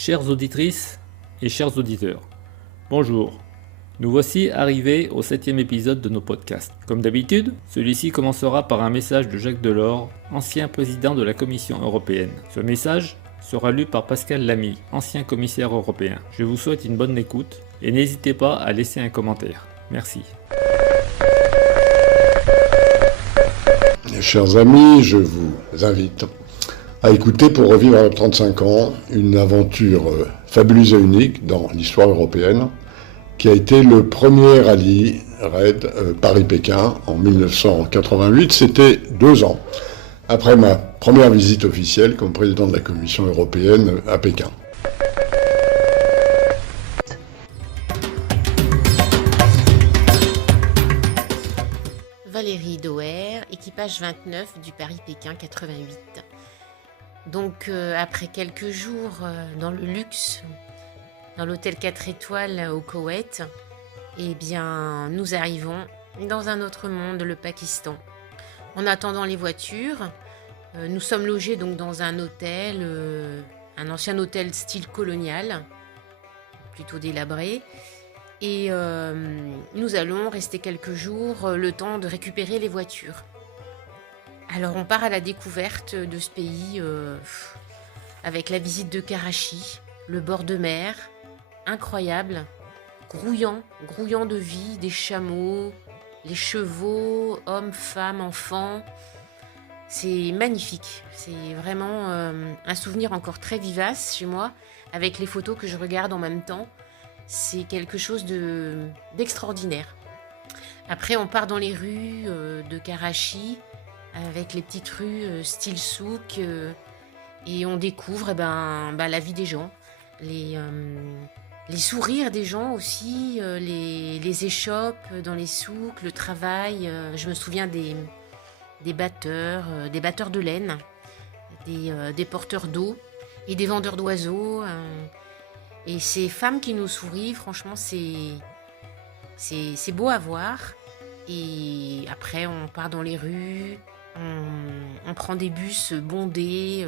Chères auditrices et chers auditeurs, bonjour. Nous voici arrivés au 7e épisode de nos podcasts. Comme d'habitude, celui-ci commencera par un message de Jacques Delors, ancien président de la Commission européenne. Ce message sera lu par Pascal Lamy, ancien commissaire européen. Je vous souhaite une bonne écoute et n'hésitez pas à laisser un commentaire. Merci. Chers amis, je vous invite à écouter pour revivre à 35 ans une aventure fabuleuse et unique dans l'histoire européenne qui a été le premier rallye raid Paris-Pékin en 1988. C'était 2 ans après ma première visite officielle comme président de la Commission européenne à Pékin. Valérie Dauer, équipage 29 du Paris-Pékin 88. Donc après quelques jours dans le luxe, dans l'hôtel 4 étoiles au Koweït, eh bien nous arrivons dans un autre monde, le Pakistan. En attendant les voitures, nous sommes logés donc dans un hôtel, un ancien hôtel style colonial, plutôt délabré. Et nous allons rester quelques jours, le temps de récupérer les voitures. Alors on part à la découverte de ce pays avec la visite de Karachi, le bord de mer, incroyable, grouillant de vie, des chameaux, les chevaux, hommes, femmes, enfants. C'est magnifique, c'est vraiment un souvenir encore très vivace chez moi, avec les photos que je regarde en même temps. C'est quelque chose d'extraordinaire. Après, on part dans les rues de Karachi, avec les petites rues style souk, et on découvre la vie des gens, les sourires des gens aussi, les échoppes dans les souks, le travail. Je me souviens des batteurs de laine, des porteurs d'eau et des vendeurs d'oiseaux. Et ces femmes qui nous sourient, franchement, c'est beau à voir. Et après, on part dans les rues, on prend des bus bondés,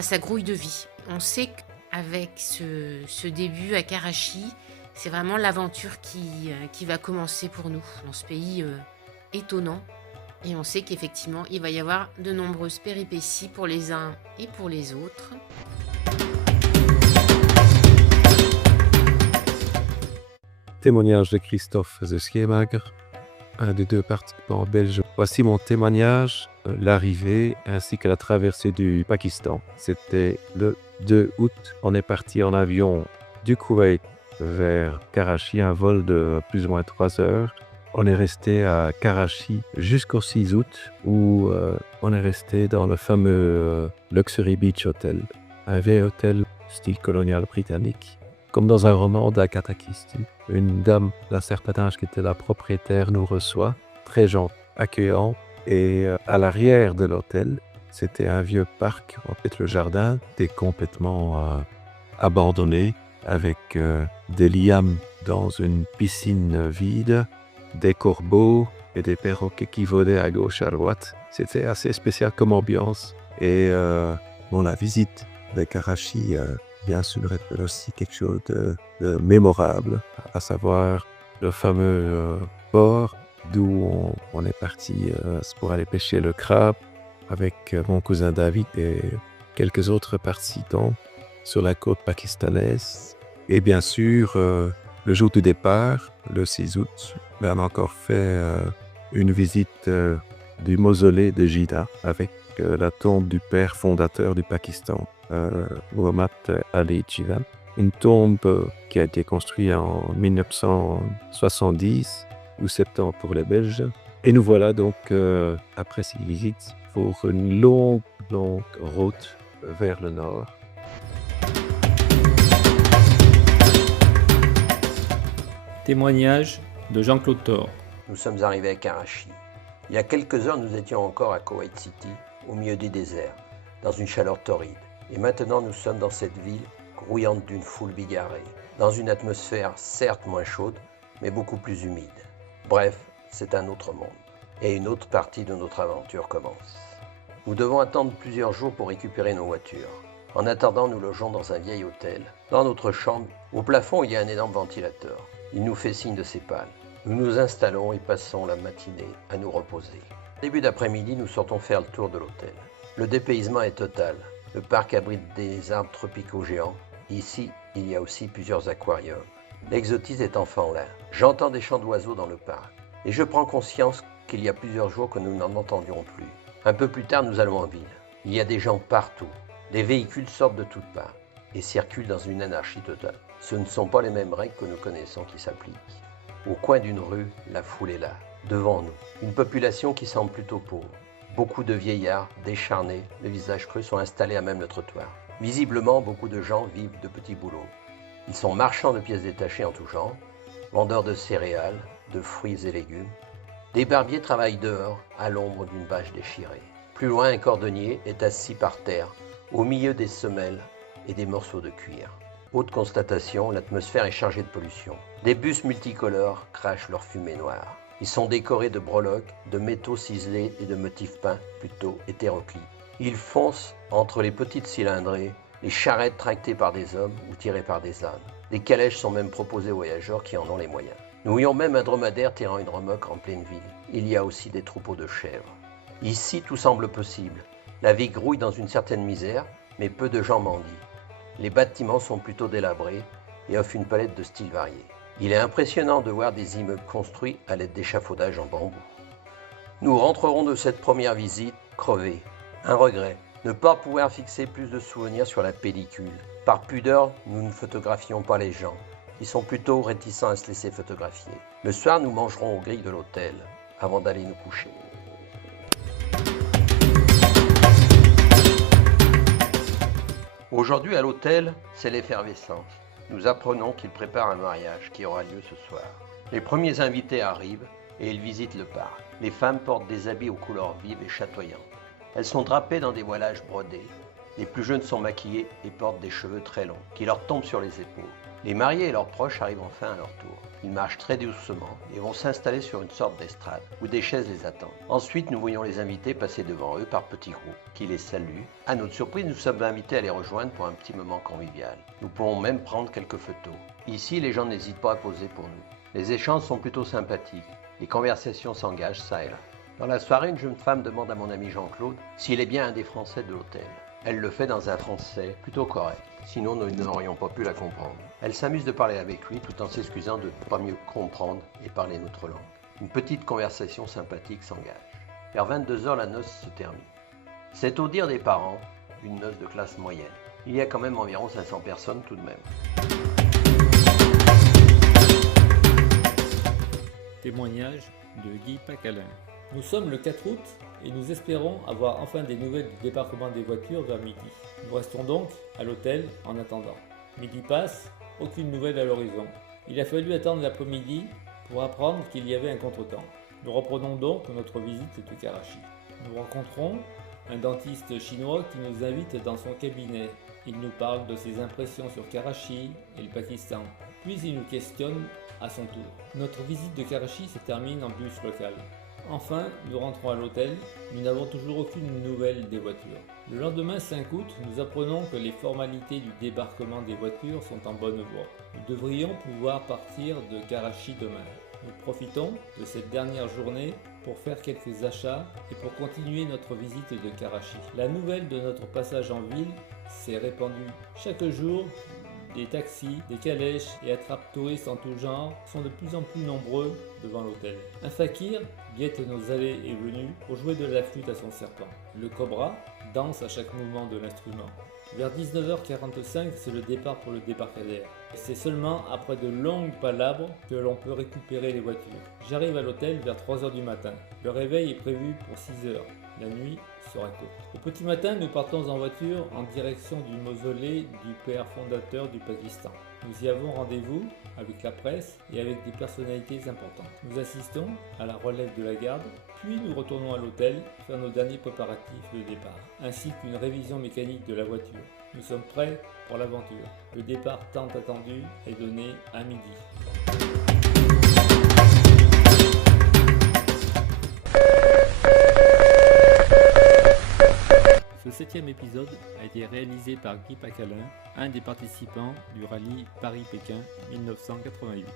ça grouille de vie. On sait qu'avec ce début à Karachi, c'est vraiment l'aventure qui va commencer pour nous dans ce pays étonnant. Et on sait qu'effectivement, il va y avoir de nombreuses péripéties pour les uns et pour les autres. Témoignage de Christophe Zeskiemager, un des 2 participants belges. Voici mon témoignage, l'arrivée ainsi que la traversée du Pakistan. C'était le 2 août. On est parti en avion du Koweït vers Karachi, un vol de plus ou moins 3 heures. On est resté à Karachi jusqu'au 6 août où on est resté dans le fameux Luxury Beach Hotel, un vieil hôtel style colonial britannique. Comme dans un roman d'Agatha Christie, une dame d'un certain âge qui était la propriétaire nous reçoit, très gentille, accueillant. Et à l'arrière de l'hôtel, c'était un vieux parc. En fait, le jardin était complètement abandonné, avec des lianes dans une piscine vide, des corbeaux et des perroquets qui volaient à gauche à droite. C'était assez spécial comme ambiance. Et la visite de Karachi, bien sûr, est aussi quelque chose de mémorable, à savoir le fameux port d'où on est parti pour aller pêcher le crabe avec mon cousin David et quelques autres participants sur la côte pakistanaise. Et bien sûr, le jour du départ, le 6 août, on a encore fait une visite du mausolée de Jida avec la tombe du père fondateur du Pakistan, Muhammad Ali Jinnah. Une tombe qui a été construite en 1970 ou 70 pour les Belges. Et nous voilà donc, après ces visites, pour une longue route vers le nord. Témoignage de Jean-Claude Thor. Nous sommes arrivés à Karachi. Il y a quelques heures, nous étions encore à Koweït City, au milieu du désert, dans une chaleur torride. Et maintenant, nous sommes dans cette ville grouillante d'une foule bigarrée, dans une atmosphère certes moins chaude, mais beaucoup plus humide. Bref, c'est un autre monde. Et une autre partie de notre aventure commence. Nous devons attendre plusieurs jours pour récupérer nos voitures. En attendant, nous logeons dans un vieil hôtel. Dans notre chambre, au plafond, il y a un énorme ventilateur. Il nous fait signe de ses pales. Nous nous installons et passons la matinée à nous reposer. Début d'après-midi, nous sortons faire le tour de l'hôtel. Le dépaysement est total. Le parc abrite des arbres tropicaux géants. Ici, il y a aussi plusieurs aquariums. L'exotisme est enfin là. J'entends des chants d'oiseaux dans le parc. Et je prends conscience qu'il y a plusieurs jours que nous n'en entendions plus. Un peu plus tard, nous allons en ville. Il y a des gens partout. Des véhicules sortent de toutes parts et circulent dans une anarchie totale. Ce ne sont pas les mêmes règles que nous connaissons qui s'appliquent. Au coin d'une rue, la foule est là, devant nous. Une population qui semble plutôt pauvre. Beaucoup de vieillards, décharnés, le visage creux, sont installés à même le trottoir. Visiblement, beaucoup de gens vivent de petits boulots. Ils sont marchands de pièces détachées en tout genre, vendeurs de céréales, de fruits et légumes. Des barbiers travaillent dehors, à l'ombre d'une bâche déchirée. Plus loin, un cordonnier est assis par terre, au milieu des semelles et des morceaux de cuir. Haute constatation, l'atmosphère est chargée de pollution. Des bus multicolores crachent leur fumée noire. Ils sont décorés de breloques, de métaux ciselés et de motifs peints plutôt hétéroclites. Ils foncent entre les petites cylindrées, les charrettes tractées par des hommes ou tirées par des ânes. Des calèches sont même proposées aux voyageurs qui en ont les moyens. Nous voyons même un dromadaire tirant une remorque en pleine ville. Il y a aussi des troupeaux de chèvres. Ici, tout semble possible. La vie grouille dans une certaine misère, mais peu de gens mendient. Les bâtiments sont plutôt délabrés et offrent une palette de styles variés. Il est impressionnant de voir des immeubles construits à l'aide d'échafaudages en bambou. Nous rentrerons de cette première visite crevés. Un regret, ne pas pouvoir fixer plus de souvenirs sur la pellicule. Par pudeur, nous ne photographions pas les gens, qui sont plutôt réticents à se laisser photographier. Le soir, nous mangerons aux grilles de l'hôtel, avant d'aller nous coucher. Aujourd'hui à l'hôtel, c'est l'effervescence. Nous apprenons qu'il prépare un mariage qui aura lieu ce soir. Les premiers invités arrivent et ils visitent le parc. Les femmes portent des habits aux couleurs vives et chatoyantes. Elles sont drapées dans des voilages brodés. Les plus jeunes sont maquillés et portent des cheveux très longs qui leur tombent sur les épaules. Les mariés et leurs proches arrivent enfin à leur tour. Ils marchent très doucement et vont s'installer sur une sorte d'estrade où des chaises les attendent. Ensuite, nous voyons les invités passer devant eux par petits groupes qui les saluent. À notre surprise, nous sommes invités à les rejoindre pour un petit moment convivial. Nous pourrons même prendre quelques photos. Ici, les gens n'hésitent pas à poser pour nous. Les échanges sont plutôt sympathiques. Les conversations s'engagent ça et là. Dans la soirée, une jeune femme demande à mon ami Jean-Claude s'il est bien un des Français de l'hôtel. Elle le fait dans un français plutôt correct, sinon nous n'aurions pas pu la comprendre. Elle s'amuse de parler avec lui tout en s'excusant de ne pas mieux comprendre et parler notre langue. Une petite conversation sympathique s'engage. Vers 22h, la noce se termine. C'est au dire des parents, une noce de classe moyenne. Il y a quand même environ 500 personnes tout de même. Témoignage de Guy Pacalin. Nous sommes le 4 août et nous espérons avoir enfin des nouvelles du débarquement des voitures vers midi. Nous restons donc à l'hôtel en attendant. Midi passe, aucune nouvelle à l'horizon. Il a fallu attendre l'après-midi pour apprendre qu'il y avait un contretemps. Nous reprenons donc notre visite de Karachi. Nous rencontrons un dentiste chinois qui nous invite dans son cabinet. Il nous parle de ses impressions sur Karachi et le Pakistan. Puis il nous questionne à son tour. Notre visite de Karachi se termine en bus local. Enfin, nous rentrons à l'hôtel. Nous n'avons toujours aucune nouvelle des voitures. Le lendemain 5 août, nous apprenons que les formalités du débarquement des voitures sont en bonne voie. Nous devrions pouvoir partir de Karachi demain. Nous profitons de cette dernière journée pour faire quelques achats et pour continuer notre visite de Karachi. La nouvelle de notre passage en ville s'est répandue. Chaque jour, des taxis, des calèches et attrape-touristes en tout genre sont de plus en plus nombreux devant l'hôtel. Un fakir guette nos allées et venues pour jouer de la flûte à son serpent. Le cobra danse à chaque mouvement de l'instrument. Vers 19h45, c'est le départ pour le débarcadère. C'est seulement après de longues palabres que l'on peut récupérer les voitures. J'arrive à l'hôtel vers 3h du matin. Le réveil est prévu pour 6h. La nuit sera courte. Au petit matin, nous partons en voiture en direction du mausolée du père fondateur du Pakistan. Nous y avons rendez-vous avec la presse et avec des personnalités importantes. Nous assistons à la relève de la garde, puis nous retournons à l'hôtel faire nos derniers préparatifs de départ, ainsi qu'une révision mécanique de la voiture. Nous sommes prêts pour l'aventure. Le départ tant attendu est donné à midi. Ce 7e épisode a été réalisé par Guy Pacalin, un des participants du rallye Paris-Pékin 1988.